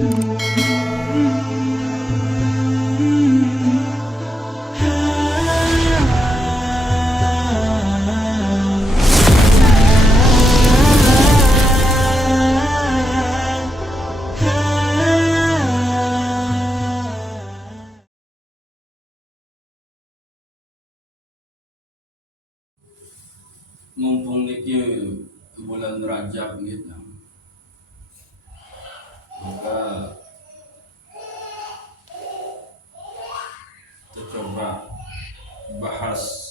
Mumpung niki bulan Rajab gitu, maka kita coba bahas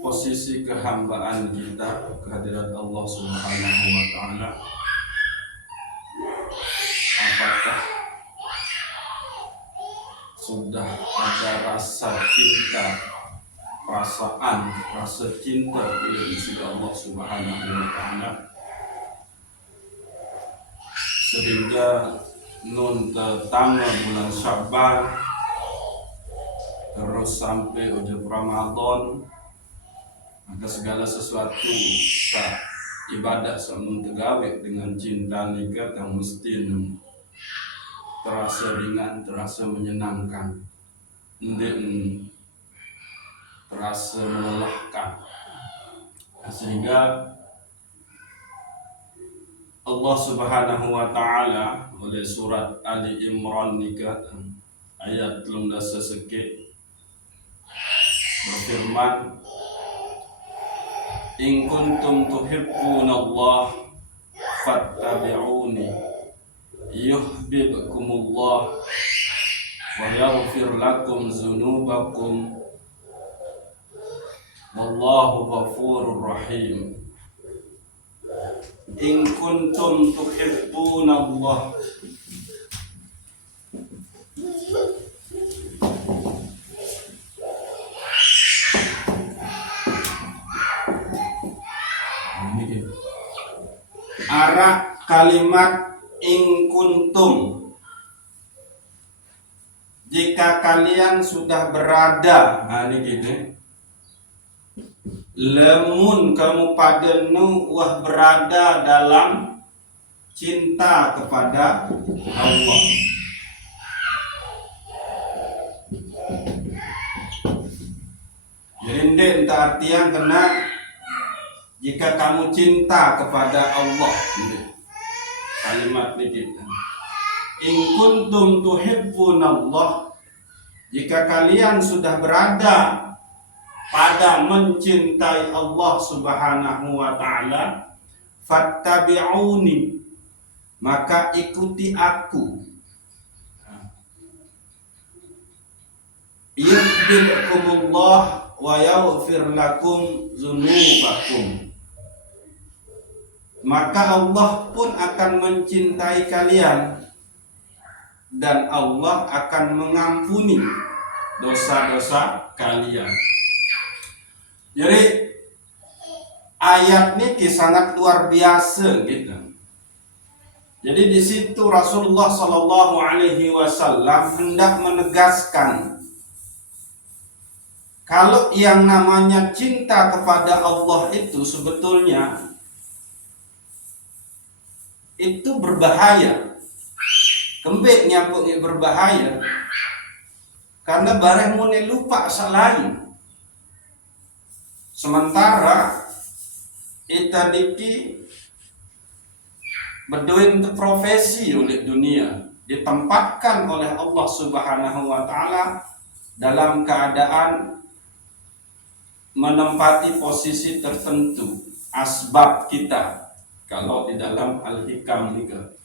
posisi kehambaan kita kehadirat Allah Subhanahu wa Ta'ala. Apakah sudah ada rasa cinta, rasa cinta kepada Allah Subhanahu wa Ta'ala, sehingga nun pertama bulan Sya'ban terus sampai ujung Ramadan, maka segala sesuatu ibadah samun tegawe dengan cinta nikah yang mesti terasa ringan, terasa menyenangkan, terasa melelahkan, sehingga Allah Subhanahu wa Ta'ala oleh surat Ali Imran nikah ayat 13 sesekit berfirman, in kuntum tuhibbunallah fattabi'uni yuhibbukumullah wa yaghfir lakum dzunubakum wallahu ghafurur rahim. In kuntum tuhibbunallah, arah kalimat in kuntum, jika kalian sudah berada, ini gini, lemun kamu padenu wah berada dalam cinta kepada Allah. Jadi entah artian kena jika kamu cinta kepada Allah, kalimat ini. In kuntum tuhibbunallah, jika kalian sudah berada pada mencintai Allah Subhanahu wa Ta'ala, fattabi'uni, maka ikuti aku. Yuhibbukumullah wa yaghfir lakum dzunubakum, maka Allah pun akan mencintai kalian dan Allah akan mengampuni dosa-dosa kalian. Jadi ayat ini sangat luar biasa gitu. Jadi di situ Rasulullah Shallallahu Alaihi Wasallam hendak menegaskan kalau yang namanya cinta kepada Allah itu sebetulnya itu berbahaya. Kembek nyambungnya berbahaya karena barang mune lupa selain. Sementara kita diki berdoa profesi oleh dunia ditempatkan oleh Allah Subhanahu wa Ta'ala dalam keadaan menempati posisi tertentu, asbab kita kalau di dalam Al-Hikam juga.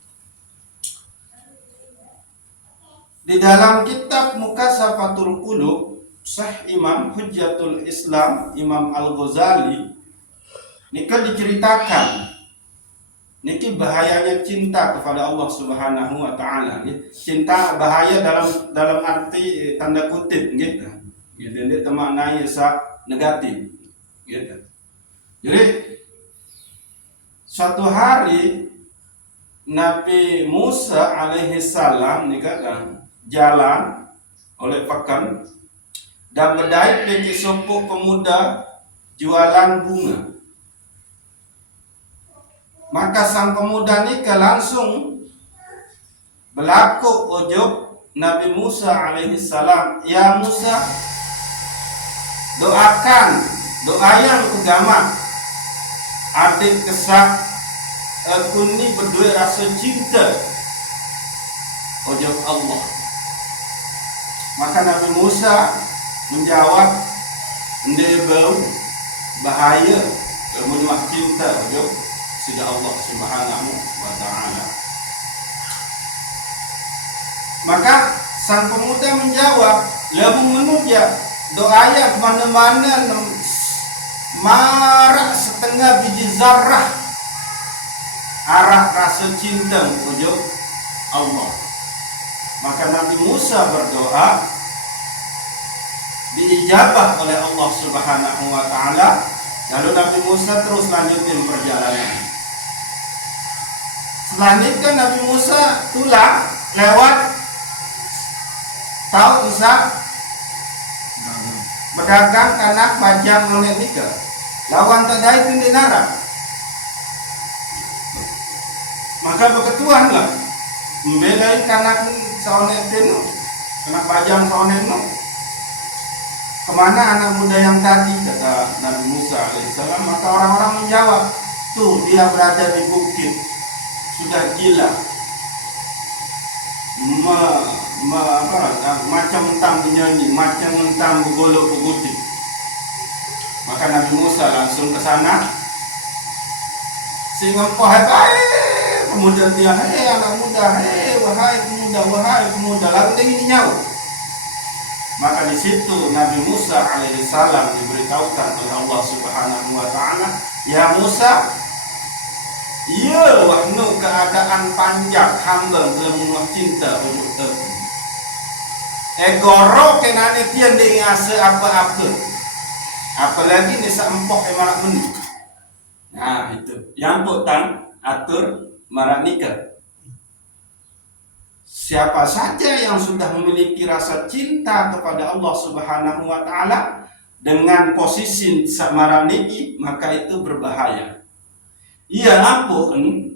Di dalam kitab Mukasafatul Qulub, Syekh Imam Hujjatul Islam Imam Al-Ghazali nikah diceritakan niki bahayanya cinta kepada Allah Subhanahu wa Ta'ala. Cinta bahaya dalam arti tanda kutip gitu. Gitu ini maknanya negatif gitu. Jadi suatu hari Nabi Musa alaihi salam nikah jalan oleh pekan dan berdait bagi sepupu pemuda jualan bunga. Maka sang pemuda nikah langsung berlaku ujub Nabi Musa alaihi salam, ya Musa, doakan doa yang agama adik kesak aku ni berdua rasa cinta ujub Allah. Maka Nabi Musa menjawab, dia bau bahaya menuah cinta ujub sida Allah Subhanahu wa ta'ala. Maka sang pemuda menjawab, lamun menuja doanya kemana-mana marak setengah biji zarrah arah rasa cinta ujub Allah. Maka Nabi Musa berdoa, diijabah oleh Allah Subhanahu wa ta'ala. Lalu Nabi Musa terus lanjutin perjalanan. Selanjutnya Nabi Musa tulang lewat tahu bisa berdagang kanak bajang nonek nikah lawan tadai tindinara. Maka berketuan lah membelai kanak saonek tenu kanak bajang saonek no. Kemana anak muda yang tadi, kata Nabi Musa alaihissalam. Maka orang-orang menjawab, tuh dia berada di bukit, sudah gila, macam mentang menyanyi, macam mentang bergolok bergutik. Maka Nabi Musa langsung ke sana, sehingga pemuda dia, anak muda, wahai pemuda, lalu dia ini nyawa. Maka di situ Nabi Musa alaihissalam diberitahukan oleh Allah Subhanahu wa ta'ala, ya Musa, iya wahnu keadaan panjang hamba memuah cinta untuk aku. Egoro kenane tian ngase apa-apa. Apalagi ni saempok marak meni. Nah itu. Yang putan atur marak nikah. Siapa saja yang sudah memiliki rasa cinta kepada Allah Subhanahu wa ta'ala dengan posisi samaraniki, maka itu berbahaya. Ya ampun,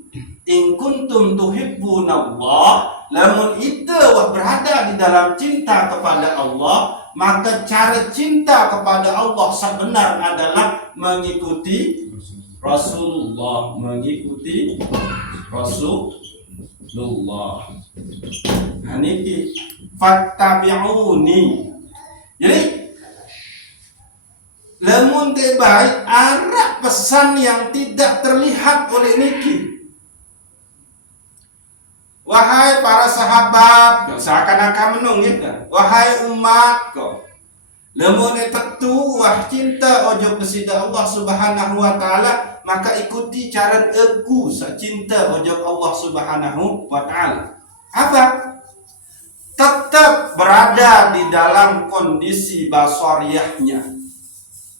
in kuntum tuhibbunallah, lamun itu berada di dalam cinta kepada Allah, maka cara cinta kepada Allah sebenar adalah mengikuti Rasulullah, mengikuti Rasulullah. Nah ini fattabi'uni. Jadi lamun baik arah pesan yang tidak terlihat oleh niki. Wahai para sahabat, seakan-akan menunggu, wahai umatku, lamun tetu wah cinta ojo kesida Allah Subhanahu wa ta'ala, maka ikuti cara aku cinta ojo Allah Subhanahu wa ta'ala. Apa? Tetap berada di dalam kondisi basariyahnya,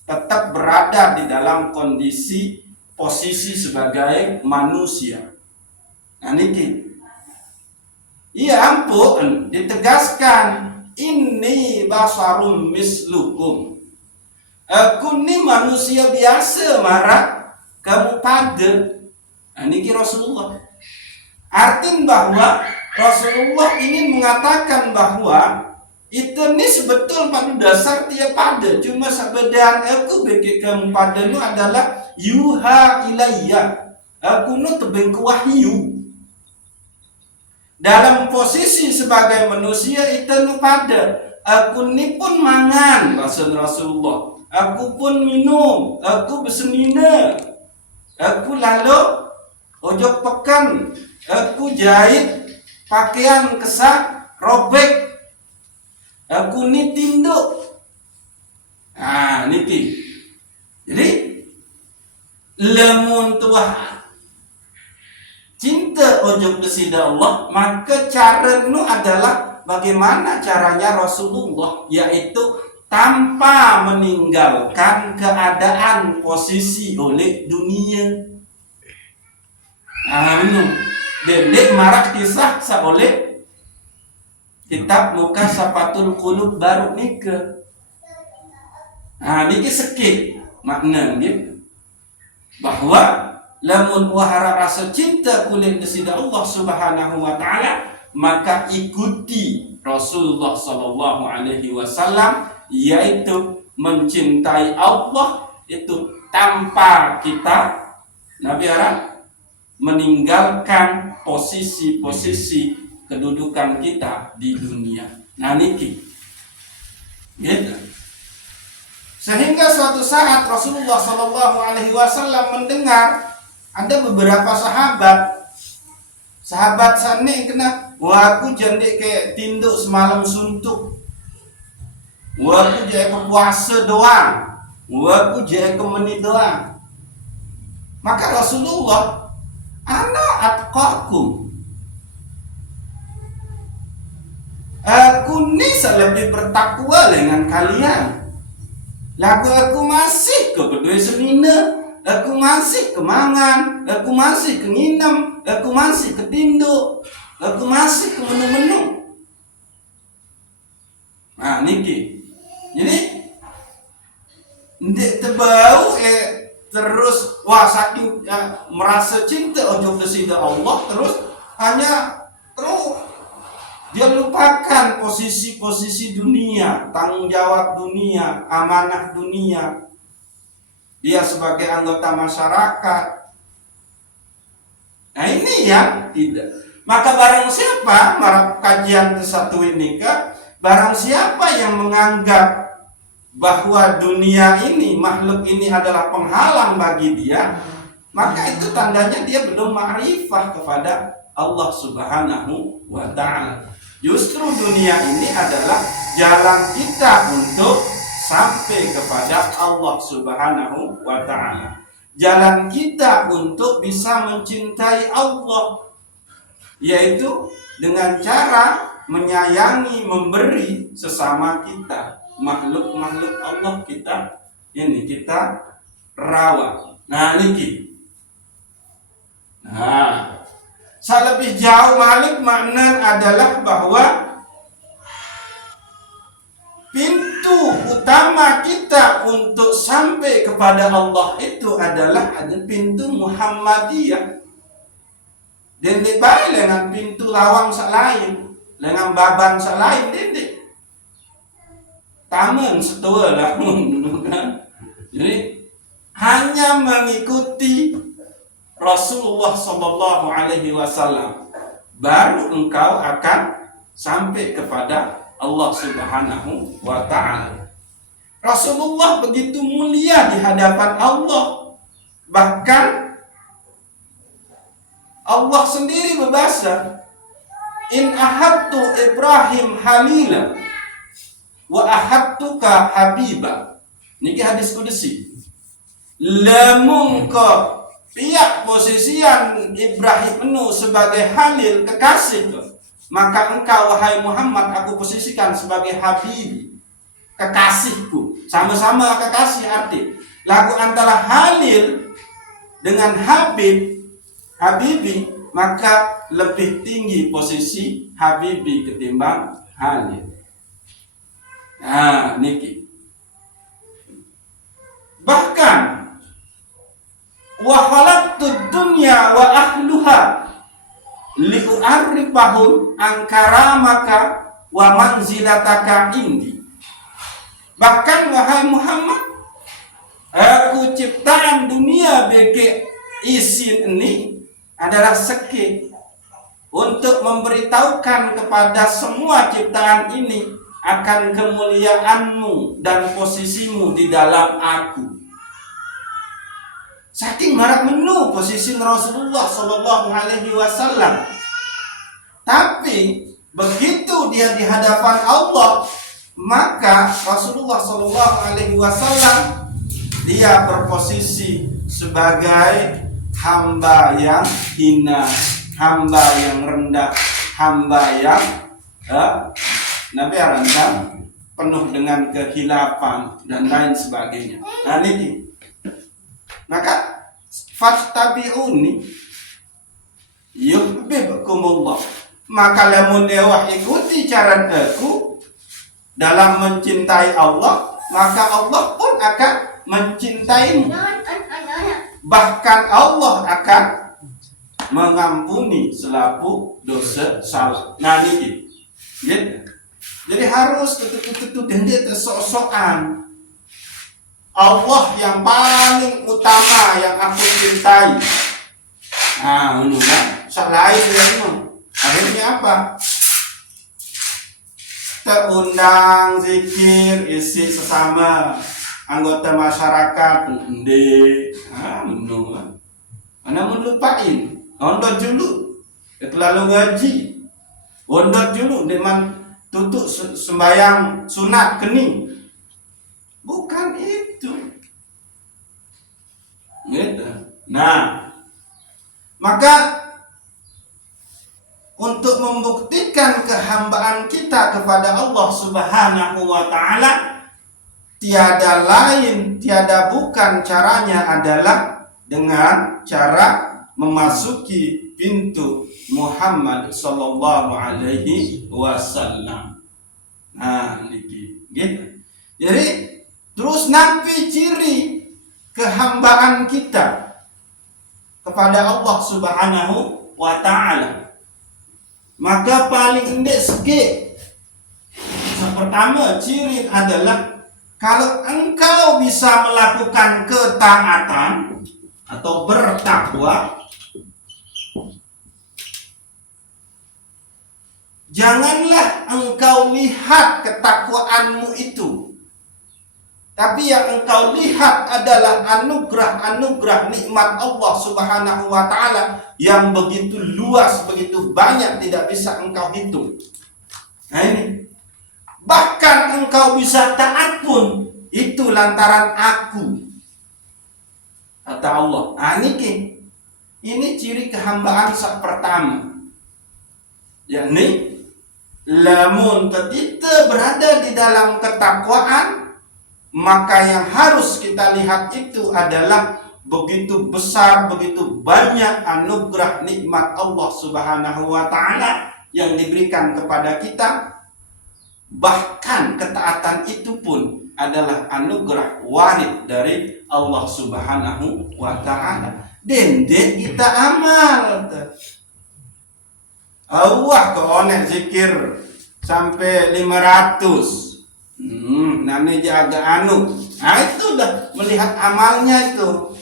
tetap berada di dalam kondisi posisi sebagai manusia. Nah niki, iya ampun, ditegaskan, ini basarum mislukum, aku ni manusia biasa marah kamu pada. Nah niki Rasulullah. Artinya bahwa Rasulullah ingin mengatakan bahwa itu ni sebetul pada dasar dia pada, cuma sebedaan aku bagi kamu pada nu adalah yuha ilayya, aku nu tebeng ke wahyu. Dalam posisi sebagai manusia itu nu pada, aku ni pun mangan bahasa Rasulullah, aku pun minum, aku bersemina, aku lalu ojok pekan, aku jahit pakaian kesak robek, aku ni tinduk. Nah niti. Jadi lamun tuah cinta ujung kesida Allah, maka cara nu adalah bagaimana caranya Rasulullah, yaitu tanpa meninggalkan keadaan posisi oleh dunia. Nah minum dendek marak kisah oleh kitab Mukasafatul Qulub baru nikah. Nah niki sekit makna gitu, bahwa lamun wahara rasa cinta kulit desida Allah Subhanahu wa taala, maka ikuti Rasulullah sallallahu alaihi wasallam, yaitu mencintai Allah itu tanpa kita Nabi Arab meninggalkan posisi-posisi kedudukan kita di dunia. Nah niki gitu. Sehingga suatu saat Rasulullah sallallahu alaihi wasallam mendengar ada beberapa sahabat sana kena, wah aku jandek kayak tinduk semalam suntuk, wah aku jadi ke puasa doang, wah aku jadi ke menit doang. Maka Rasulullah, ana atqakum, aku ni lebih bertakwa dengan kalian. Lagu aku masih ke berdua senina, aku masih kemangan, aku masih ke nginem, aku masih ke tinduk, aku masih ke menu-menu. Nah niki, jadi ndek terbau terus wah saking merasa cinta ojo kesida Allah, terus hanya terus dia lupakan posisi-posisi dunia, tanggung jawab dunia, amanah dunia. Dia sebagai anggota masyarakat. Nah ini yang tidak. Maka barang siapa, kajian ke-1 ini barang siapa yang menganggap bahwa dunia ini, makhluk ini adalah penghalang bagi dia, maka itu tandanya dia belum ma'rifah kepada Allah Subhanahu wa ta'ala. Justru dunia ini adalah jalan kita untuk sampai kepada Allah Subhanahu wa ta'ala. Jalan kita untuk bisa mencintai Allah, yaitu dengan cara menyayangi, memberi sesama kita, makhluk-makhluk Allah kita rawat. Nah niki. Nah, selebih jauh balik makna adalah bahwa pintu utama kita untuk sampai kepada Allah itu adalah pintu Muhammadiyah. Dan dibaik dengan pintu lawang selain, dengan baban selain dendek. Taman setua lah, kan? Jadi hanya mengikuti Rasulullah sallallahu alaihi wasallam, baru engkau akan sampai kepada Allah Subhanahu wa ta'ala. Rasulullah begitu mulia di hadapan Allah. Bahkan Allah sendiri berbahasa, in ahadtu Ibrahim halila wa ahadtuka habiba. Niki hadis kudusi. Lamun ka pihak posisian Ibrahim itu sebagai halil, kekasih, maka engkau wahai Muhammad aku posisikan sebagai habibi, kekasihku. Sama-sama kekasih arti. Lagu antara halil dengan habibi, maka lebih tinggi posisi habibi ketimbang halil. Nah, niki. Bahkan wa khalaqtud dunya wa ahluha li'arifahum an karamaka wa manzilataka indi. Bahkan wahai Muhammad, aku ciptaan dunia bagi isin ini adalah seki untuk memberitahukan kepada semua ciptaan ini akan kemuliaanmu dan posisimu di dalam aku. Saking marak menu posisi Rasulullah sallallahu alaihi wasallam. Tapi begitu dia di hadapan Allah, maka Rasulullah sallallahu alaihi wasallam dia berposisi sebagai hamba yang hina, hamba yang rendah, hamba yang Nabi Arandam penuh dengan kehilafan dan lain sebagainya. Nah ini, maka fattabi'uni yuhibbukumullah. Maka lamun dewa ikuti cara aku dalam mencintai Allah, maka Allah pun akan mencintaimu. Bahkan Allah akan mengampuni selaku dosa salah. Nah ini gitu. Jadi harus itu dende sok-sokan. Allah yang paling utama yang aku cintai. Nah, ini kan selain itu. Akhirnya apa? Terundang zikir isi sesama anggota masyarakat menunggu. Anda melupain ondot dulu lalu ngaji ondot dulu dengan tutup sembayang sunat kening. Bukan itu gitu. Nah, maka untuk membuktikan kehambaan kita kepada Allah Subhanahu wa ta'ala, tiada lain, tiada bukan caranya adalah dengan cara memasuki pintu Muhammad sallallahu alaihi wasallam. Nah, niki gitu. Jadi terus nabi ciri kehambaan kita kepada Allah Subhanahu wa ta'ala. Maka paling indek segi yang pertama ciri adalah kalau engkau bisa melakukan ketaatan atau bertakwa, janganlah engkau lihat ketakwaanmu itu, tapi yang engkau lihat adalah anugerah-anugerah nikmat Allah Subhanahu wa ta'ala yang begitu luas, begitu banyak, tidak bisa engkau hitung. Nah ini, bahkan engkau bisa taat pun itu lantaran aku, kata Allah. Nah ini ciri kehambaan sak pertama, yakni lamun kita berada di dalam ketakwaan, maka yang harus kita lihat itu adalah begitu besar, begitu banyak anugerah nikmat Allah Subhanahu wa ta'ala yang diberikan kepada kita. Bahkan ketaatan itu pun adalah anugerah warid dari Allah Subhanahu wa ta'ala. Dende kita amal. Allah keonek zikir sampai 500. Namanya jaga anu. Nah itu udah melihat amalnya itu.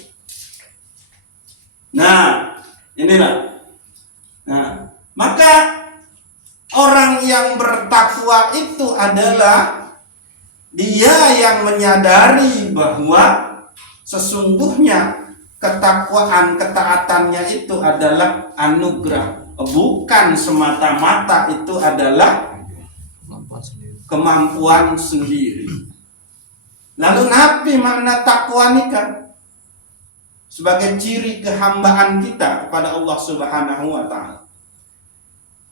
Nah inilah. Nah maka orang yang bertakwa itu adalah dia yang menyadari bahwa sesungguhnya ketakwaan, ketaatannya itu adalah anugerah, bukan semata-mata itu adalah kemampuan sendiri. Lalu nabi makna takwa nikah sebagai ciri kehambaan kita kepada Allah Subhanahu wa ta'ala.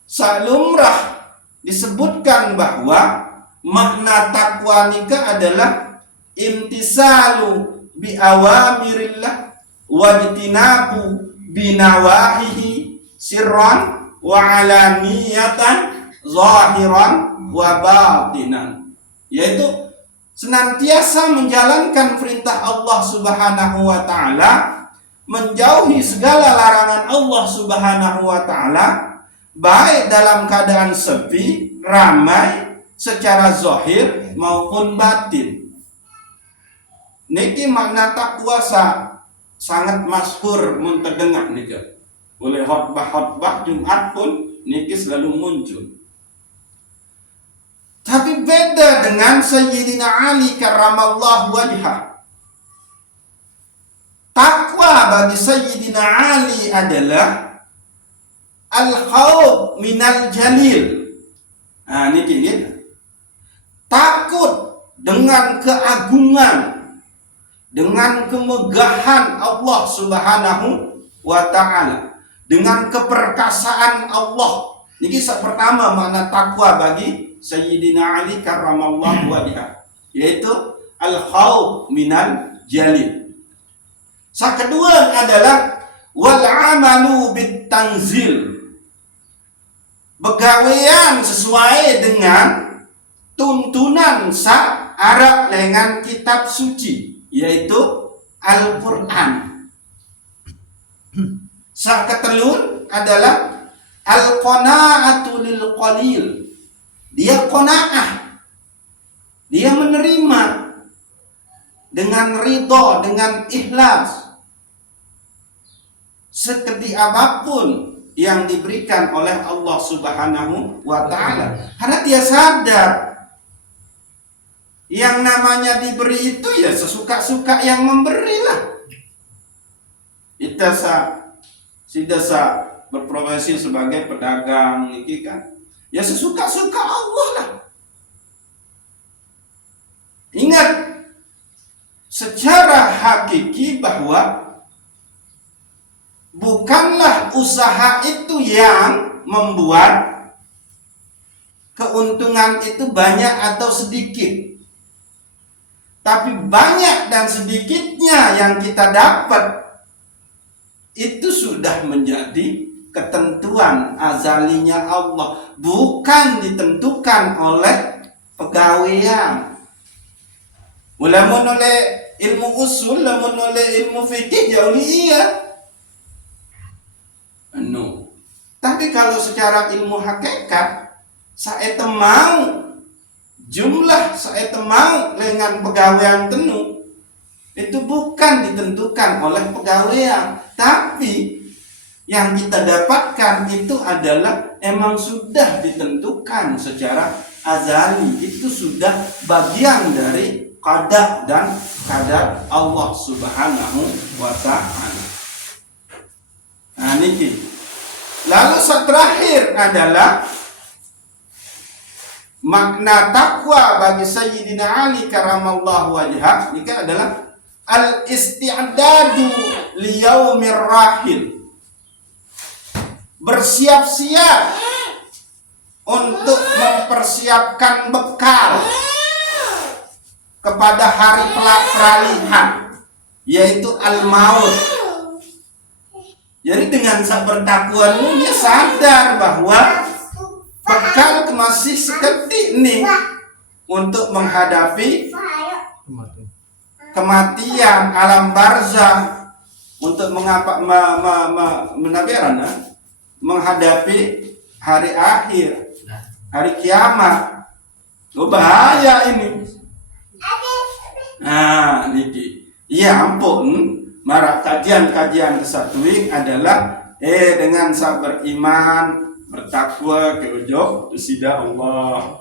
Salumrah disebutkan bahwa makna takwa nikah adalah imtisalu bi awamirillah wajtinabu binawahihi sirran wa alaniyatan zahiran wa batinan, yaitu senantiasa menjalankan perintah Allah Subhanahu wa ta'ala, menjauhi segala larangan Allah Subhanahu wa ta'ala, baik dalam keadaan sepi, ramai, secara zahir maupun batin. Niki makna takwa sangat masyhur mun terdengar nika. Oleh khotbah Jumat pun niki selalu muncul. Tapi beda dengan Sayyidina Ali karramallahu wajhah. Takwa bagi Sayyidina Ali adalah al-khawf minal jalil. Nah ini takut dengan keagungan, dengan kemegahan Allah Subhanahu wa ta'ala, dengan keperkasaan Allah. Ini pertama makna takwa bagi Sayyidina Ali karramallahu wajhah, yaitu al-khawf minal jalil. Yang kedua adalah wal amalu bit tanzil, begawean sesuai dengan tuntunan arah dengan kitab suci, yaitu Al-Quran. Sak ketelun adalah al-qanaatu lil qalil. Dia qanaah. Dia menerima dengan ridho, dengan ikhlas. Seperti apapun yang diberikan oleh Allah Subhanahu wa ta'ala. Karena dia sadar yang namanya diberi itu ya sesuka-suka yang memberilah. Kita sudah berprofesi sebagai pedagang ini kan. Ya sesuka-suka Allah lah. Ingat secara hakiki bahwa bukanlah usaha itu yang membuat keuntungan itu banyak atau sedikit. Tapi banyak dan sedikitnya yang kita dapat itu sudah menjadi ketentuan azalinya Allah, bukan ditentukan oleh pegawaian. Lamun oleh ilmu usul, lamun oleh ilmu fikih jauh iya. Tapi kalau secara ilmu hakikat, saya mau jumlah saya mau dengan pegawaian penuh itu bukan ditentukan oleh pegawaian, tapi yang kita dapatkan itu adalah emang sudah ditentukan secara azali, itu sudah bagian dari qada dan qadar Allah Subhanahu wa ta'ala. Nah niki. Lalu terakhir adalah makna takwa bagi Sayyidina Ali karamallahu wajhah. Ini adalah al-isti'dadu liyaumir rahil. Bersiap-siap untuk mempersiapkan bekal kepada hari peralihan, yaitu al-maut. Jadi dengan bertakwamu dia sadar bahwa bekal masih seketik nih untuk menghadapi kematian, alam barzah, untuk menghadapi hari akhir, hari kiamat. Bahaya ini. Nah, niki. Ya ampun. Mara kajian-kajian kesatuing adalah dengan sabar iman, bertakwa ke ujung sida Allah.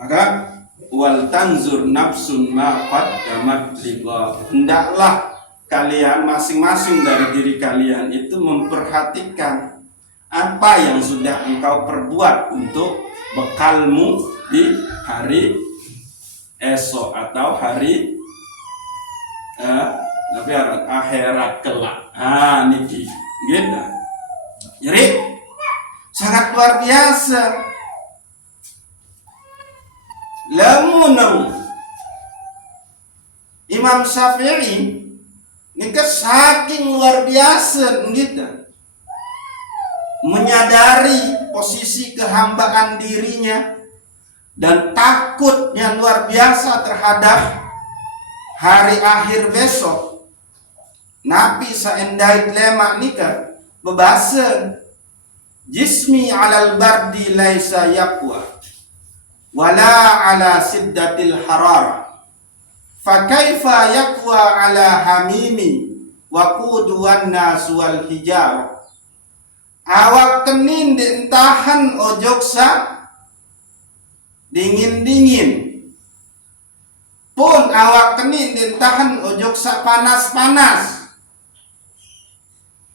Maka wal tanzur nafsun ma qaddamat liqa. Hendaklah kalian masing-masing dari diri kalian itu memperhatikan apa yang sudah engkau perbuat untuk bekalmu di hari esok atau hari akhirat kelak. Niki gitu. Jadi sangat luar biasa. Lamun Imam Syafi'i nika saking luar biasa gitu, menyadari posisi kehambaan dirinya dan takutnya luar biasa terhadap hari akhir besok. Nabi saendait lemak nika bebasen jismi alal bardi laisa yaqwa wala ala siddatil harar fa kaifa yaqwa ala hamimi wa quduwan nas wal hijar. Awak kenin dientahan ojoksa dingin-dingin pun awak kenin dientahan ojoksa panas-panas.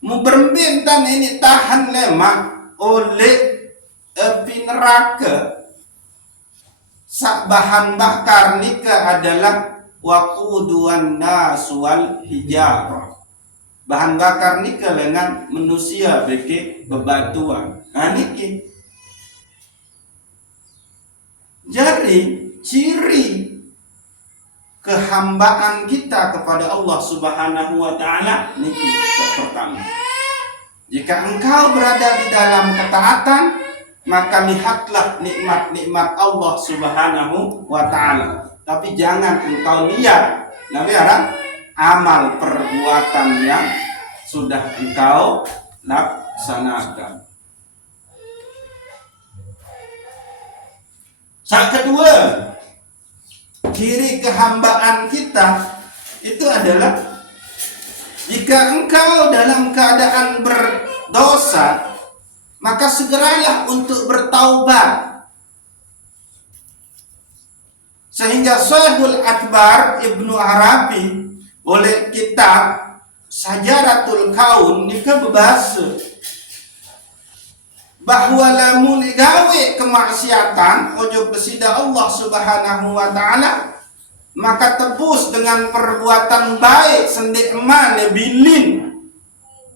Mu berbintan ini tahan lemak oleh api neraka. Sak bahan bakar nika adalah waquduwan nas wal hijarah. Bahan bakar nika dengan manusia beke bebatuan. Niki. Jadi ciri kehambaan kita kepada Allah Subhanahu wa ta'ala niki pertama. Jika engkau berada di dalam ketaatan, maka lihatlah nikmat-nikmat Allah Subhanahu wa ta'ala. Tapi jangan engkau lihat amal perbuatan yang sudah engkau laksanakan. Yang kedua, ciri kehambaan kita itu adalah jika engkau dalam keadaan berdosa, maka segeralah untuk bertaubat. Sehingga Syekhul Akbar Ibnu Arabi oleh kitab Sajaratul Kaun nika berbahasa bahwa lamun gawe kemaksiatan ojo besida Allah Subhanahu wa taala, maka tebus dengan perbuatan baik sendik eman bilin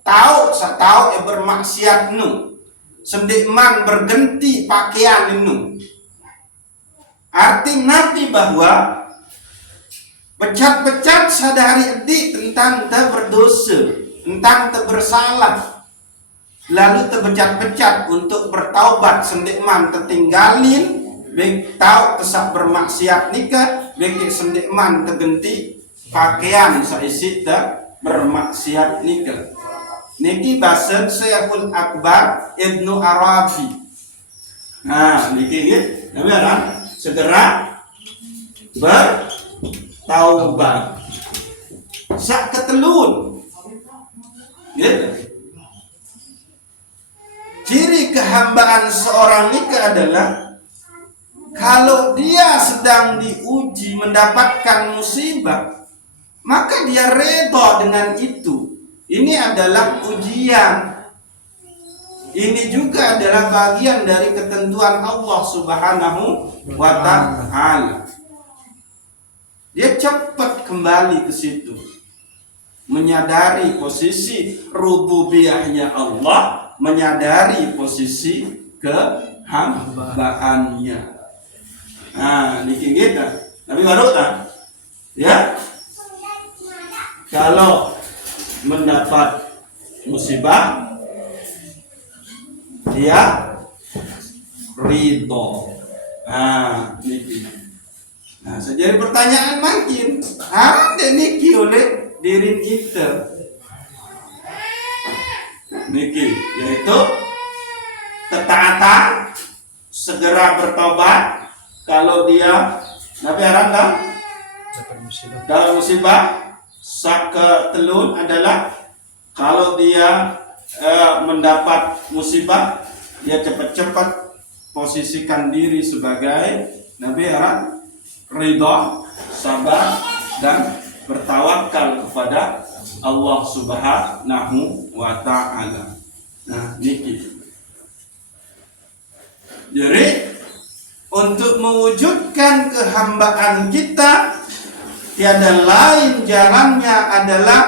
tahu satau bermaksiat nu sendik eman berganti pakaian nu. Arti nanti bahwa becat-becat sadari edik tentang tak berdosa, tentang tak bersalah, lalu terbecat-becat untuk bertaubat sendikman tertinggalin baik tahu tesak bermaksiat nikah baik sendikman terganti pakaian saisi tak bermaksiat nikah. Niki bahasa Syekhul Akbar Ibnu Arabi. Nah niki namanya segera bertaubat. Sak ketelun gitu. Ciri kehambaan seorang nikah adalah kalau dia sedang diuji mendapatkan musibah, maka dia redha dengan itu. Ini adalah ujian. Ini juga adalah bagian dari ketentuan Allah Subhanahu wa taala. Dia cepat kembali ke situ. Menyadari posisi rububiyahnya Allah, menyadari posisi kehambaannya. Nah, niki kita. Tapi baru tak? Ya. Kalau mendapat musibah, dia ridho. Nah, niki. Nah, jadi pertanyaan makin ada niki oleh diri kita. Niki, yaitu ketaatan, segera bertobat kalau dia Nabi Aranda dalam musibah. Sak ketelun adalah kalau dia mendapat musibah, dia cepat-cepat posisikan diri sebagai Nabi Aranda, ridha, sabar dan bertawakal kepada Allah Subhanahu wa taala. Nah, niki. Jadi untuk mewujudkan kehambaan kita, tiada lain jalannya adalah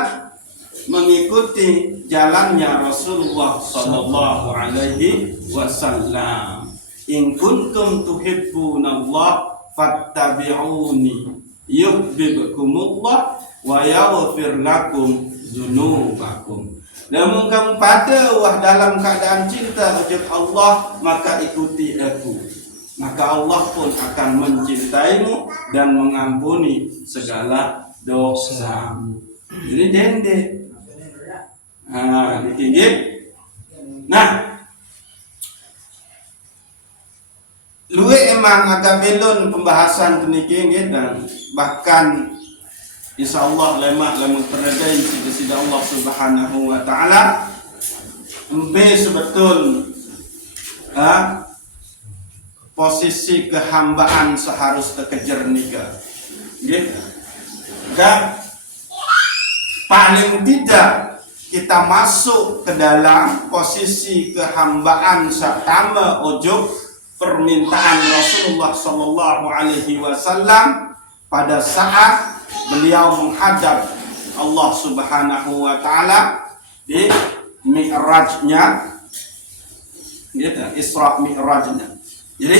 mengikuti jalannya Rasulullah sallallahu alaihi wasallam. In kuntum tuhibbunallah fattabi'uni yuhibbukumullah wa yaghfir lakum dzunubakum. Namun kamu pada dalam keadaan cinta kepada Allah, maka ikuti aku. Maka Allah pun akan mencintaimu dan mengampuni segala dosamu. Jadi dende. Ditinggit. Nah, luwe emang agak belon pembahasan teniki dan bahkan insyaallah lemak peredai sida Allah Subhanahu wa taala empe sebetul posisi kehambaan seharusnya kekejar nikah. Gitu. Dan paling tidak kita masuk ke dalam posisi kehambaan pertama ojo permintaan Rasulullah sallallahu alaihi wasallam pada saat beliau menghadap Allah Subhanahu wa taala di Mi'rajnya, gitu, Isra Mi'rajnya. Jadi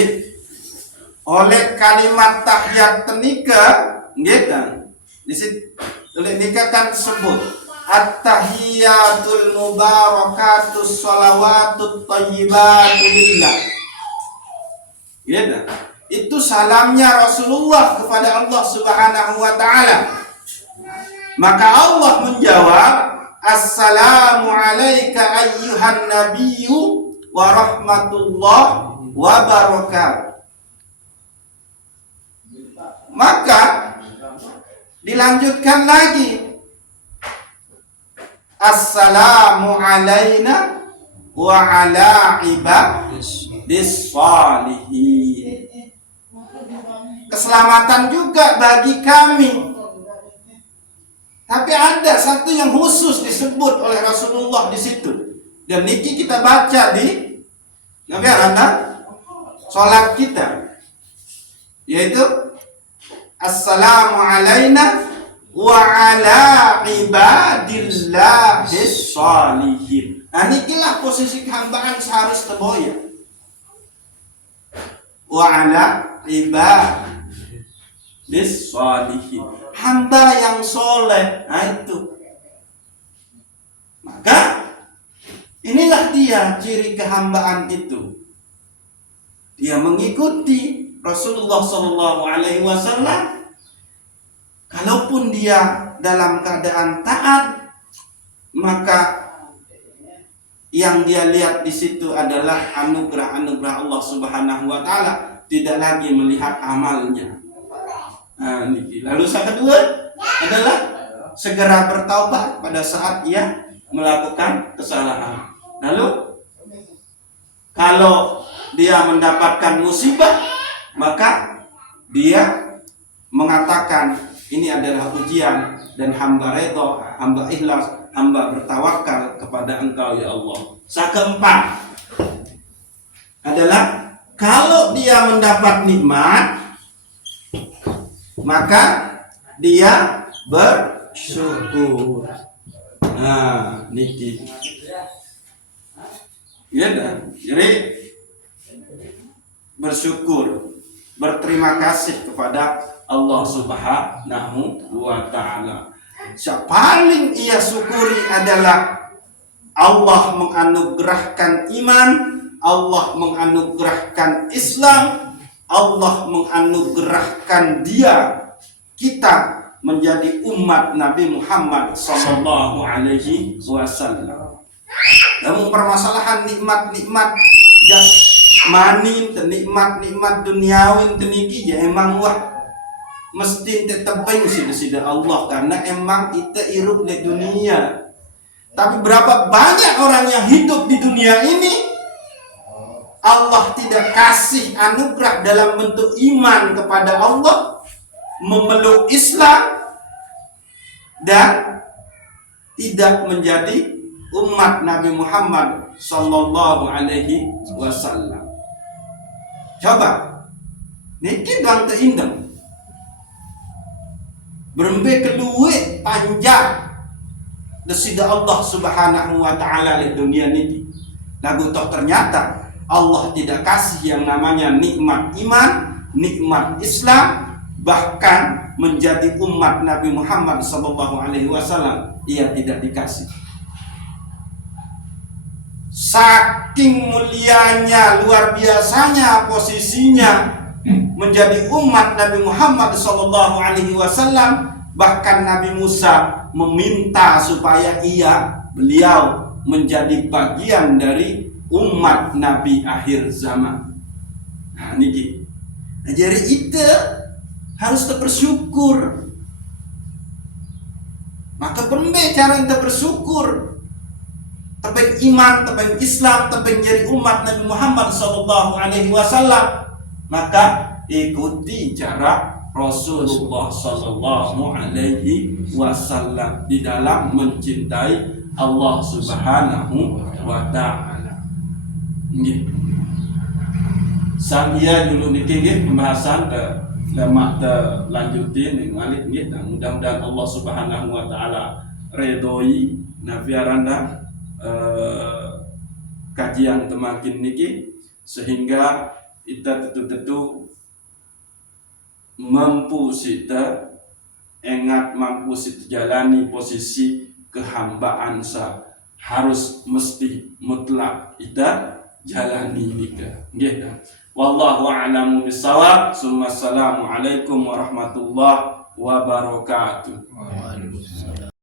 oleh kalimat tahiyat nikah, gitu, di situ oleh nikah kan disebut at-tahiyatul mubarakatus shalawatut thayyibatu lillah. Gitu. Itu salamnya Rasulullah kepada Allah Subhanahu wa taala. Maka Allah menjawab, Assalamu alayka ayyuhan nabiyyu wa rahmatullah wa barakatuh. Maka dilanjutkan lagi, Assalamu alayna wa ala ibadis shalihin. Keselamatan juga bagi kami. Tapi ada satu yang khusus disebut oleh Rasulullah di situ. Dan niki kita baca di salat kita, yaitu Assalamu alayna wa ala ibadillahis shalihin. Nah, inilah posisi kehambaan seharusnya boya. Wa ala ibadis shalihin. Hamba yang soleh. Nah itu. Maka inilah dia ciri kehambaan itu. Dia mengikuti Rasulullah SAW. Kalaupun dia dalam keadaan taat, maka yang dia lihat di situ adalah anugerah-anugerah Allah Subhanahu wa taala, tidak lagi melihat amalnya. Nah, lalu yang kedua adalah segera bertaubat pada saat ia melakukan kesalahan. Lalu kalau dia mendapatkan musibah, maka dia mengatakan ini adalah ujian dan hamba redha, hamba ikhlas, hamba bertawakal kepada Engkau ya Allah. Yang keempat adalah kalau dia mendapat nikmat, maka dia bersyukur. Nah, niki. Ya dah. Jadi bersyukur, berterima kasih kepada Allah Subhanahu wa taala. Yang paling ia syukuri adalah Allah menganugerahkan iman, Allah menganugerahkan Islam, Allah menganugerahkan kita menjadi umat Nabi Muhammad sallallahu alaihi wasallam. Namun permasalahan nikmat-nikmat jasmani dan nikmat-nikmat duniawi teniki ya emang wah mesti tetap sida Allah, karena emang kita hidup di dunia. Tapi berapa banyak orang yang hidup di dunia ini Allah tidak kasih anugerah dalam bentuk iman kepada Allah, memeluk Islam, dan tidak menjadi umat Nabi Muhammad sallallahu alaihi wasallam. Coba niki dang teindeng berembe keluwe panjang desida Allah Subhanahu wa taala di dunia niki. Lagu toh ternyata Allah tidak kasih yang namanya nikmat iman, nikmat Islam, bahkan menjadi umat Nabi Muhammad sallallahu alaihi wasallam ia tidak dikasih. Saking mulianya, luar biasanya posisinya menjadi umat Nabi Muhammad sallallahu alaihi wasallam, bahkan Nabi Musa meminta supaya beliau menjadi bagian dari umat Nabi akhir zaman. Nah, niki. Nah, jadi itu harus bersyukur. Maka pembe cara kita bersyukur. Tepeng iman, tepeng Islam, tepeng jadi umat Nabi Muhammad sallallahu alaihi wasallam, maka ikuti cara Rasulullah sallallahu alaihi wasallam di dalam mencintai Allah Subhanahu wa taala. Nggih. Samia dulu niki nggih pembahasan lemak lanjutin ning malik nggih, mudah-mudahan Allah Subhanahu wa taala redoi nafiaranda kajian temakin niki, sehingga kita tentu mampu kita mampu kita jalani posisi kehambaan harus mesti mutlak kita jalani nika. Nggih. Wallahu a'lamu bissawab. Assalamualaikum warahmatullahi wabarakatuh. Waalaikumsalam.